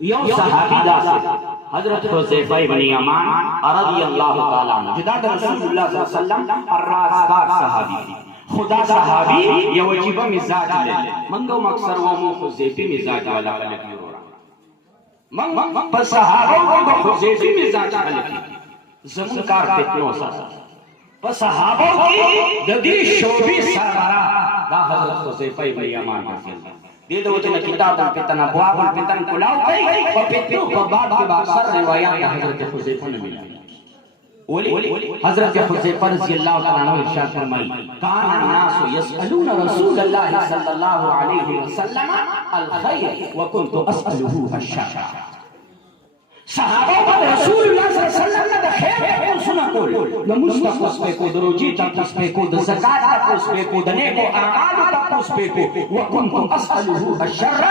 यो सहाबी दा से हजरत हुज़ैफा इब्न यमान रज़ियल्लाहु ताला अन्हु जुदा रसूलुल्लाह सल्लल्लाहु अलैहि वसल्लम अर्राज़दार सहाबी खुदा सहाबी ये वजीब मिजाज ले मंगो मक्सर वो मु हुज़ैफी मिजाज वाला लगी हो मंग पर सहाबों को हुज़ैफी मिजाज लगी ज़मुनकार पेटनो सा पर सहाबों की ददी शोभी सरवरा दा हजरत हुज़ैफा इब्न यमान रज़ियल्लाहु दे दो जना किताब पितना बुआब पितन कुलाव कई और पितु बात के बाद सर रिवायत हजरत हुज़ैफा ने मिला ओली हजरत हुज़ैफा रज़ियल्लाहु ताला अन्हु इरशाद फरमाई कान अन्नास यसअलून रसूलल्लाह सल्लल्लाहु अलैहि वसल्लम अल खैर व कुन्तु असअलुहु अश-शर सहाबा को रसूलुल्लाह सल्लल्लाहु अलैहि वसल्लम ने खैर कौन सुना को मुस्तक़स पे को दरोजी तक पे को ज़कात तक पे को दने को अमाल तक पे को व कुन्तु असअलुहु अश-शर